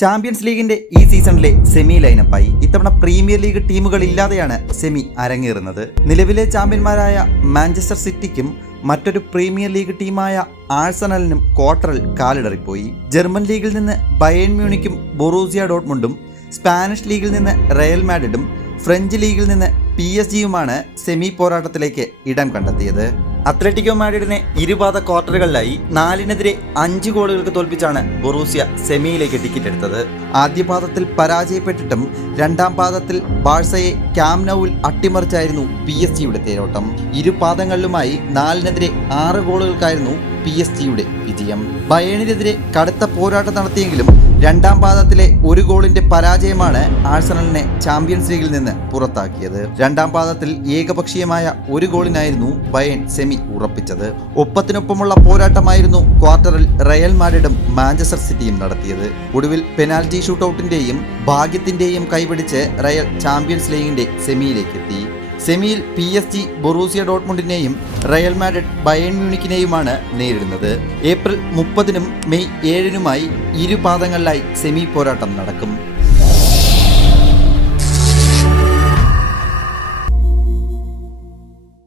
Champions ലീഗിന്റെ ഈ സീസണിലെ സെമി ലൈനപ്പായി. ഇത്തവണ പ്രീമിയർ ലീഗ് ടീമുകൾ ഇല്ലാതെയാണ് സെമി അരങ്ങേറുന്നത്. നിലവിലെ ചാമ്പ്യന്മാരായ മാഞ്ചസ്റ്റർ സിറ്റിക്കും മറ്റൊരു പ്രീമിയർ ലീഗ് ടീമായ ആഴ്സണലിനും ക്വാർട്ടറിൽ കാലിടറിപ്പോയി. ജർമ്മൻ ലീഗിൽ നിന്ന് ബയേൺ മ്യൂണിക്കും ബൊറൂസിയ ഡോട്ട്മുണ്ടും, സ്പാനിഷ് ലീഗിൽ നിന്ന് റയൽ മാഡ്രിഡും, ഫ്രഞ്ച് ലീഗിൽ നിന്ന് PSG-യുമാണ് സെമി പോരാട്ടത്തിലേക്ക് ഇടം കണ്ടെത്തിയത്. അത്ലറ്റിക്കോ മാഡ്രിഡിനെ ഇരുപാദ ക്വാർട്ടറുകളിലായി 4-5 ഗോളുകൾക്ക് തോൽപ്പിച്ചാണ് ബൊറൂസിയ സെമിയിലേക്ക് ടിക്കറ്റ് എടുത്തത്. ആദ്യ പാദത്തിൽ പരാജയപ്പെട്ടിട്ടും രണ്ടാം പാദത്തിൽ ബാഴ്സയെ ക്യാമ്പ് നൗവിൽ അട്ടിമറിച്ചായിരുന്നു PSG-യുടെ തേരോട്ടം. ഇരു പാദങ്ങളിലുമായി 4-6 ഗോളുകൾക്കായിരുന്നു PSG-യുടെ വിജയം. ബയേണിനെതിരെ കടുത്ത പോരാട്ടം നടത്തിയെങ്കിലും രണ്ടാം പാദത്തിലെ ഒരു ഗോളിന്റെ പരാജയമാണ് ആഴ്സണലിനെ ചാമ്പ്യൻസ് ലീഗിൽ നിന്ന് പുറത്താക്കിയത്. രണ്ടാം പാദത്തിൽ ഏകപക്ഷീയമായ ഒരു ഗോളിനായിരുന്നു ബയേൺ സെമി ഉറപ്പിച്ചത്. ഒപ്പത്തിനൊപ്പമുള്ള പോരാട്ടമായിരുന്നു ക്വാർട്ടറിൽ റയൽ മാഡ്രിഡും മാഞ്ചസ്റ്റർ സിറ്റിയും നടത്തിയത്. ഒടുവിൽ പെനാൽറ്റി ഷൂട്ടൌട്ടിന്റെയും ഭാഗ്യത്തിന്റെയും കൈപിടിച്ച് റയൽ ചാമ്പ്യൻസ് ലീഗിന്റെ സെമിയിലേക്കെത്തി. സെമിയിൽ PSG ബൊറൂസിയ ഡോട്ട്മുണ്ടിനെയും റയൽ മാഡ്രിഡ് ബയേൺ മ്യൂണിക്കിനെയുമാണ് നേരിടുന്നത്. ഏപ്രിൽ 30-നും മെയ് 7-നുമായി ഇരു പാദങ്ങളിലായി സെമി പോരാട്ടം നടക്കും.